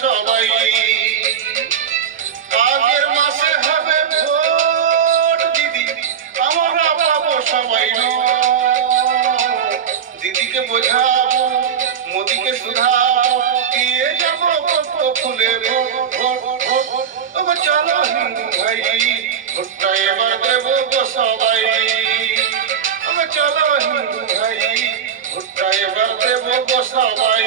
সবাই। আগের মাসে হবে ভোট দিদি, আমরা পাবো সবাই। দিদিকে বোঝাবো, মোদিকে শুধাবো, দিয়ে যাবো ফুলে ভোট ভোট ভোট। তবে চলো হিন্দু ভাই, ভোটটা এবার দেবো গো সবাই। তবে চলো হিন্দু ভাই, ভোটটা এবার দেবো গো সবাই।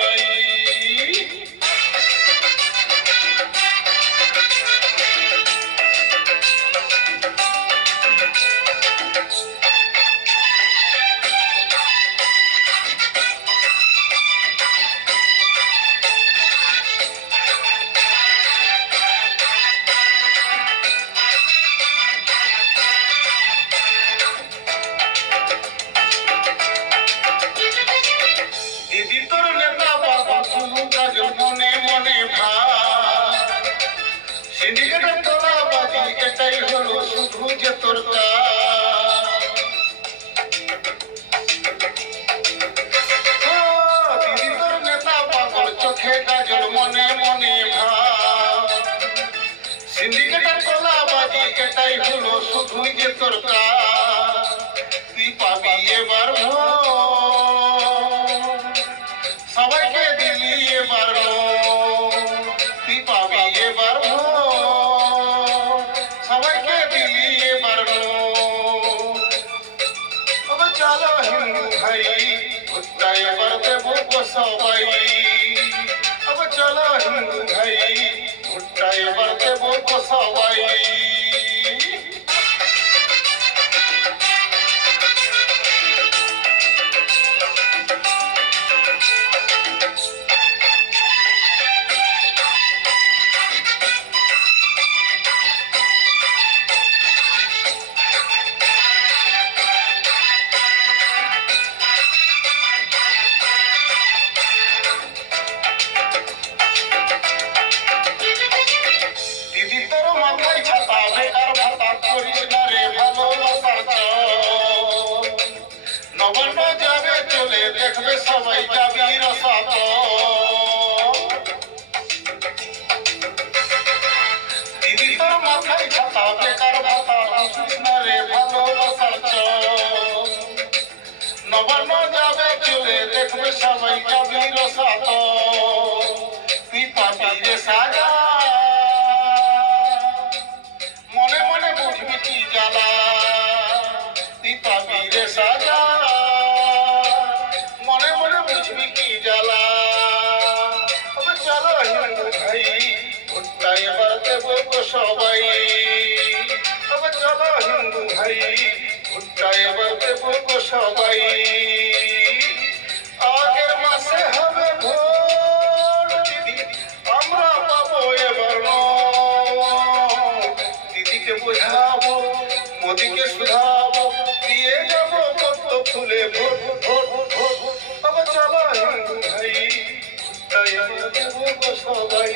দিদি তোর নেতা বাবা শুধু কাজ মনে মনে ভাব, সিন্ডিকেটের তোলাবাজি এটাই হলো শুধু যে তোর কাজ। দিদি তোর নেতা বাবা চোখে কাজল মনে মনে ভাব, সিন্ডিকেটের তোলাবাজি এটাই হলো শুধু যে তোর কাজ। তুই পাবি এবার সবাইকে দিলি এবার, তুই পাবি এবার সবাইকে দিলি এবার। তবে চলো হিন্দু ভাই, ভোটটা এবার দেবো গো সবাই। তবে চলো হিন্দু ভাই, ভোটটা এবার দেবো গো সবাই। দিদি তোর মাথায় ছাতা, বেকার ভাতা করিস না রে ভালোবাসার চল। নবান্ন যাবে চলে, দেখবে সবাই যাবি রসাত। দিদি তোর মাথায় ছাতা, বেকার ভাতা করিস না রে ভালোবাসার চল। নবান্ন যাবে চলে, দেখবে সবাই যাবি রসাত। তুই পাবি রে সাজা, মনে মনে বুঝবি কি জ্বালা। তুই পাবি রে সাজা, মনে মনে বুঝবি কি জ্বালা। তবে চলো হিন্দু ভাই, ভোটটা এবার দেবো গো সবাই। তবে চলো হিন্দু ভাই, ভোটটা এবার দেবো গো সবাই। আগের মাসে হবে ভোট দিদি, আমরা পাবো এবার। দিদিকে বোঝাবো, মোদিকে শুধাবো, দিয়ে যাবো কত ফুলে ভোট ভোট ভোট। তবে চলো হিন্দু ভাই, ভোটটা এবার দেবো গো সবাই।